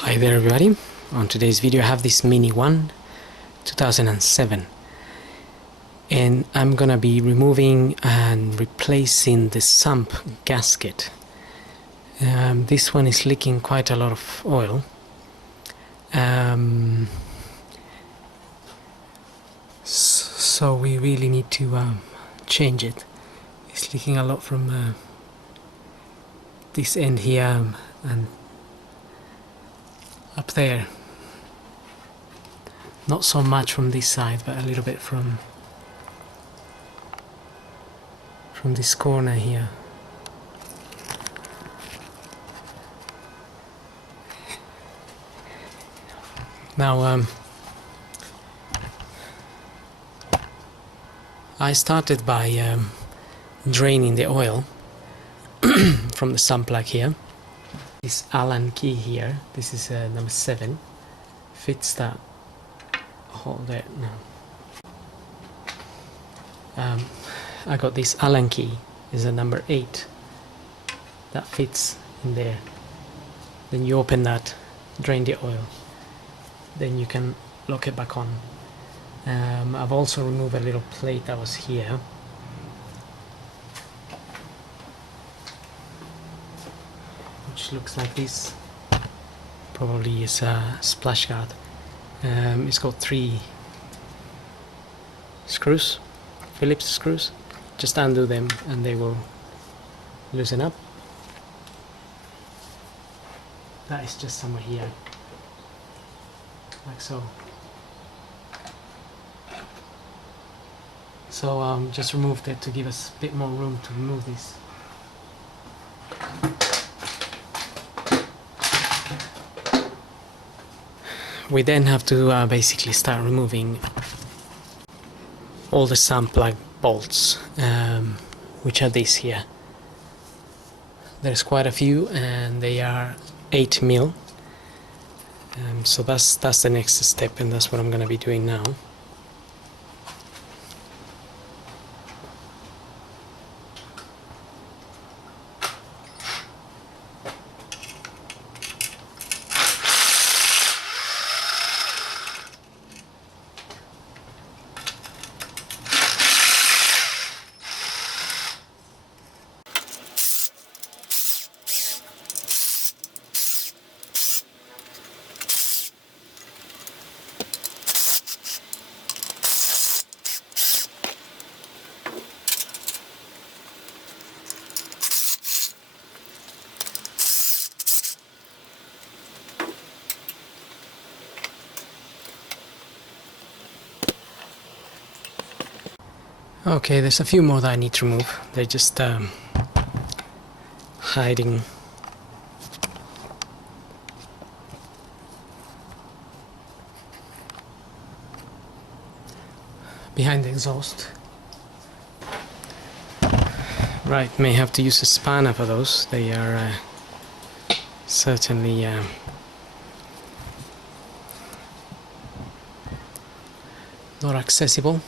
Hi there everybody. On today's video I have this Mini One 2007 and I'm gonna be removing and replacing the sump gasket. This one is leaking quite a lot of oil. So we really need to change it. It's leaking a lot from this end here and up there. Not so much from this side, but a little bit from this corner here. Now I started by draining the oil from the sump plug here. This Allen key here, this is number 7, fits that hole there now. I got this Allen key, is a number 8, that fits in there. Then you open that, drain the oil, then you can lock it back on. I've also removed a little plate that was here. Which looks like this. Probably is a splash guard. It's got 3 screws, Phillips screws. Just undo them and they will loosen up. That is just somewhere here, like so. So just removed it to give us a bit more room to remove this. We then have to basically start removing all the sump plug bolts, which are these here. There's quite a few and they are 8mm. So that's the next step, and that's what I'm going to be doing now. Okay, there's a few more that I need to remove. They're just hiding behind the exhaust. Right, may have to use a spanner for those. They are certainly not accessible.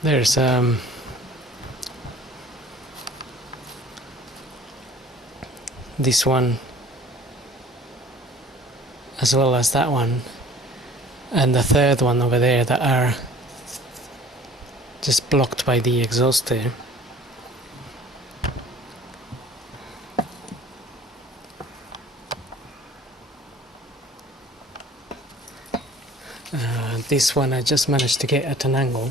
There's this one as well as that one and the third one over there that are just blocked by the exhaust there. This one I just managed to get at an angle.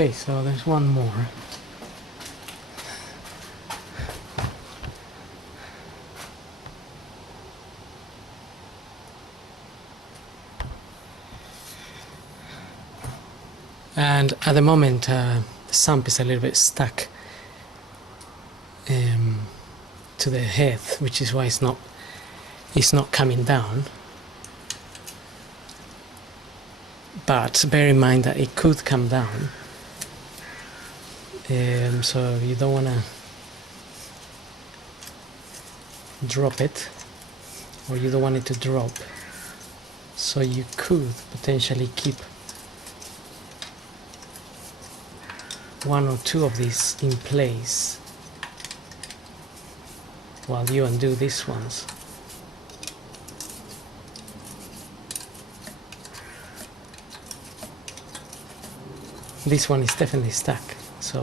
Okay, so there's one more. And at the moment the sump is a little bit stuck to the head, which is why it's not coming down. But bear in mind that it could come down, so you don't want to drop it, or you don't want it to drop, so you could potentially keep one or two of these in place while you undo these ones. This one is definitely stuck, so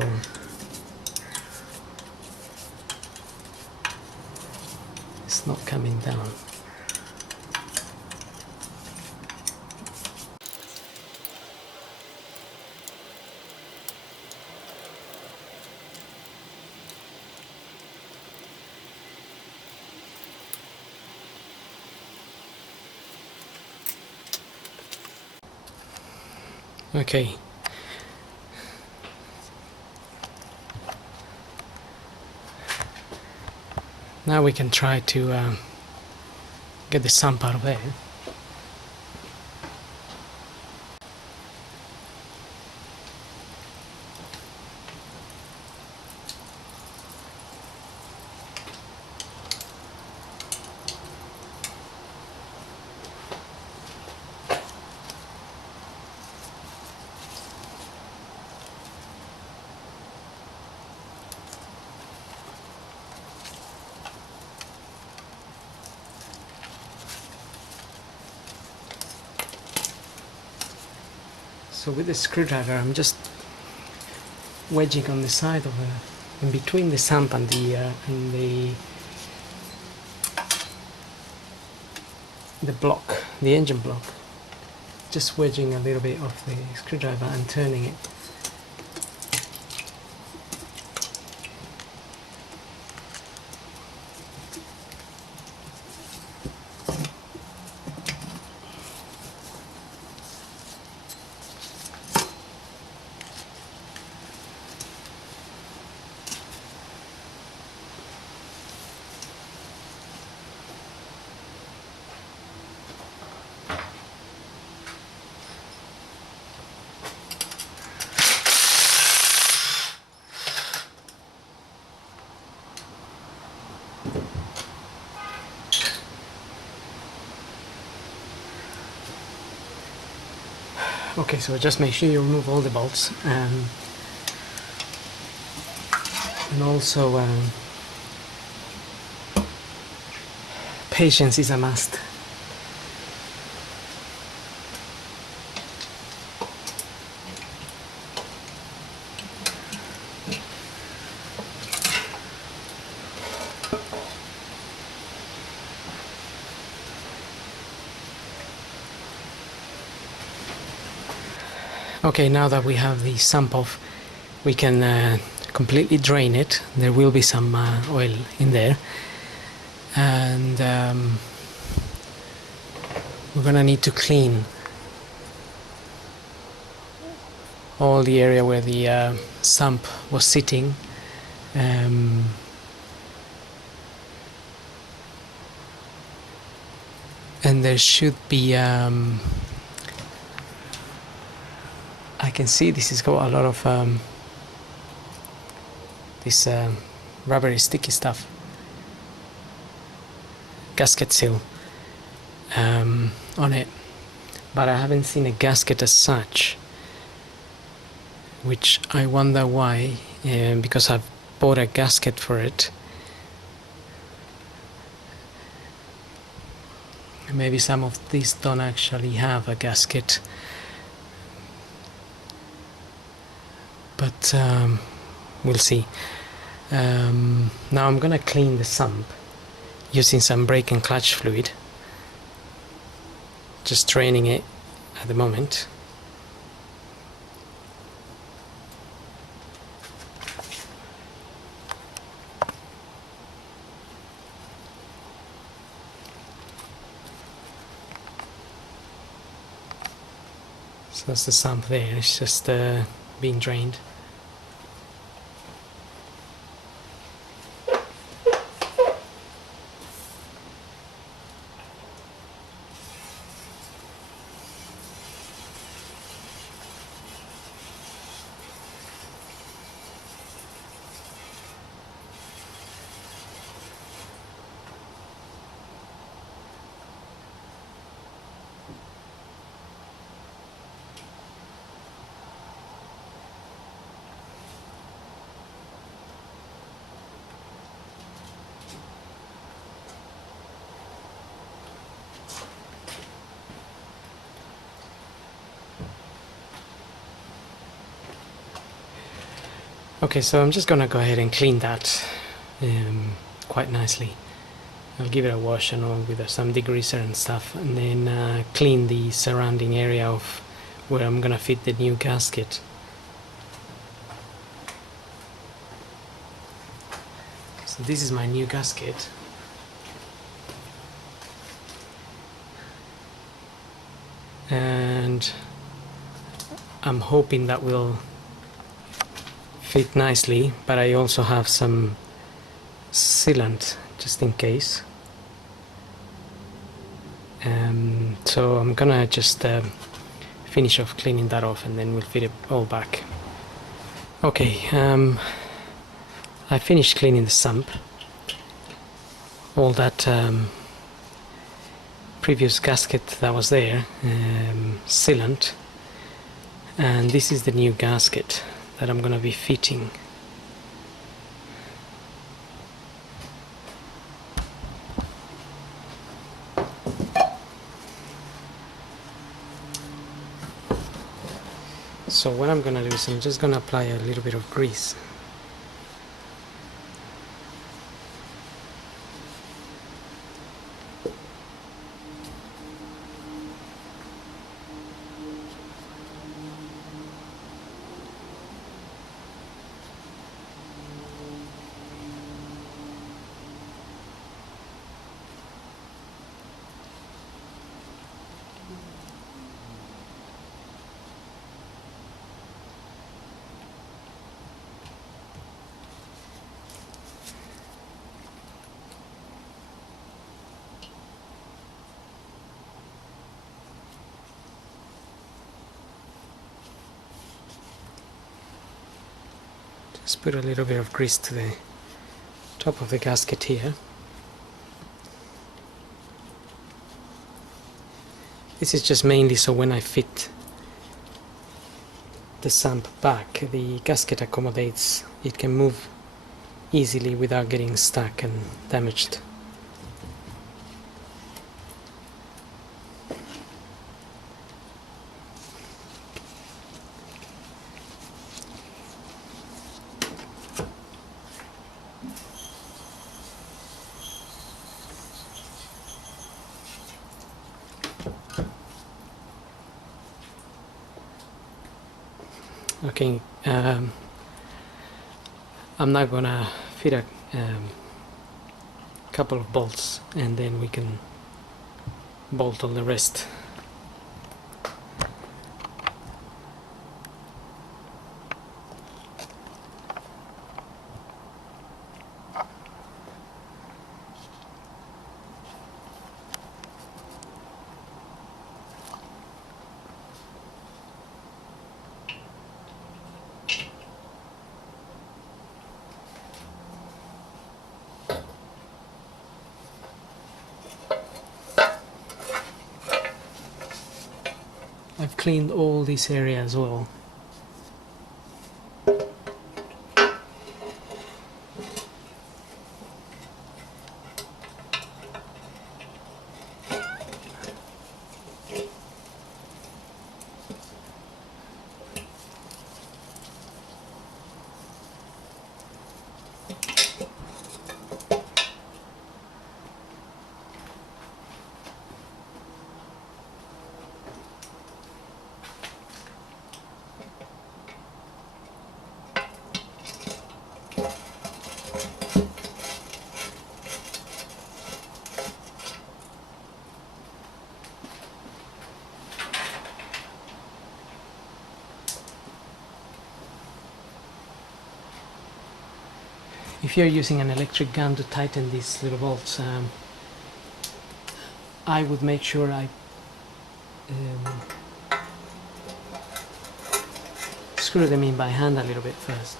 it's not coming down. Okay. Now we can try to get the sump out of there. So with the screwdriver, I'm just wedging on the side of in between the sump and the block, the engine block. Just wedging a little bit of the screwdriver and turning it. Okay, so just make sure you remove all the bolts, and also patience is a must. Okay, now that we have the sump off, we can completely drain it. There will be some oil in there, and we're gonna need to clean all the area where the sump was sitting. And there should be I can see this has got a lot of this rubbery sticky stuff, gasket seal on it, but I haven't seen a gasket as such, which I wonder why, because I've bought a gasket for it. Maybe some of these don't actually have a gasket, but we'll see. Now I'm gonna clean the sump using some brake and clutch fluid, just draining it at the moment. So that's the sump there, it's just being drained. Okay, so I'm just gonna go ahead and clean that quite nicely. I'll give it a wash along with some degreaser and stuff, and then clean the surrounding area of where I'm gonna fit the new gasket. So this is my new gasket. And I'm hoping that will fit nicely, but I also have some sealant just in case. So I'm gonna just finish off cleaning that off, and then we'll fit it all back. Okay, I finished cleaning the sump. All that previous gasket that was there, sealant, and this is the new gasket that I'm gonna be fitting. So what I'm gonna do is I'm just gonna apply a little bit of grease. Just put a little bit of grease to the top of the gasket here. This is just mainly so when I fit the sump back, the gasket accommodates, it can move easily without getting stuck and damaged. Okay, I'm now gonna fit a couple of bolts, and then we can bolt all the rest. I've cleaned all this area as well. if you're using an electric gun to tighten these little bolts, I would make sure I screw them in by hand a little bit first.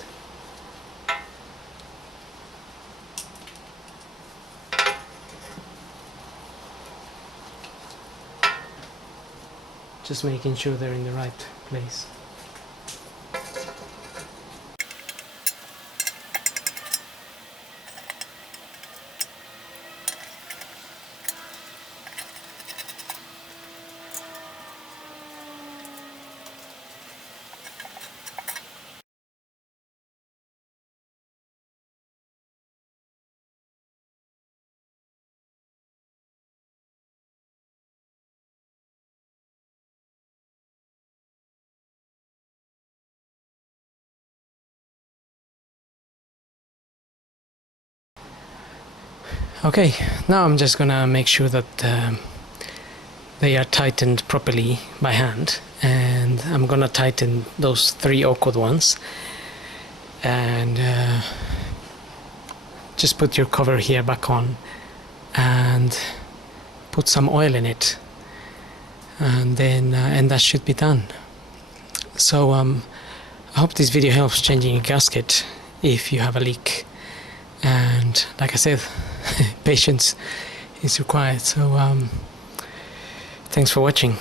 Just making sure they're in the right place. Okay, now I'm just gonna make sure that they are tightened properly by hand, and I'm gonna tighten those 3 awkward ones. And just put your cover here back on and put some oil in it, and then and that should be done. So I hope this video helps changing a gasket if you have a leak, and like I said, patience is required. So thanks for watching.